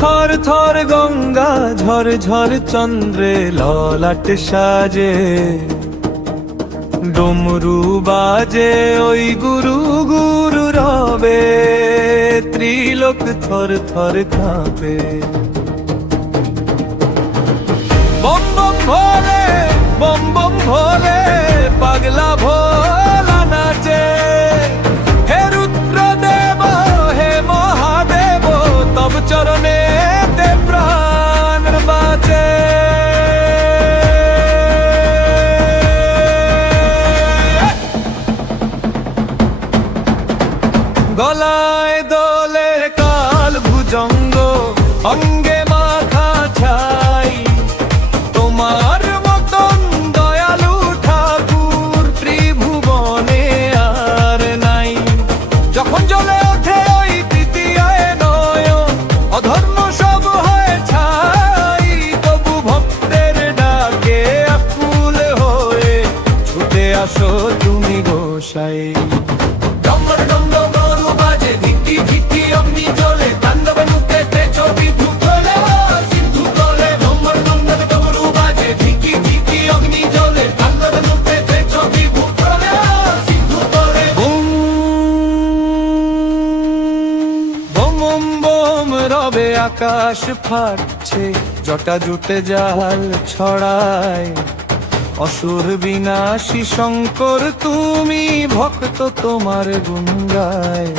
থর থর গঙ্গা ঝর ঝর চন্দ্রে ললাট সাজে, ডমরু বাজে ওই গুরু গুরু রবে, ত্রিলোক থর থর কাঁপে। বম বম ভোলে, বম বম ভোলে, পাগলা ভোলা নাচে। হে রুদ্রদেব, হে মহাদেব, তব চরণে তে প্রাণ বাঁচে। গলায় দোলে কাল ভুজঙ্গ, অঙ্গে মাথা ছাই, তোমার মতন দয়ালু ঠাকুর ত্রিভুবনে আর নাই। যখন জ্বলে ওঠে ওই তৃতীয় নয়ন, অধর্ম সব হয় ছাই, তবু ভক্তের ডাকে আকুল হয়ে ছুটে আসো তুমি গোসাই। ডমর ডমর গরু বাজে, ধিকি ধিকি অগ্নি জ্বলে, তাণ্ডবে মুখে ছবি ধুতলে সিন্ধু তোলে। ডমর ডমর গরু বাজে, ধিকি ধিকি অগ্নি জ্বলে, তাণ্ডবে মুখে ছবি ধুতলে সিন্ধু তোলে। বুম বম বম রবে আকাশ ফাটছে, জটা জুটে জাল ছড়ায়। অসুর বিনাশী শঙ্কর তুমি, ভক্ত তোমার গুণ গায়।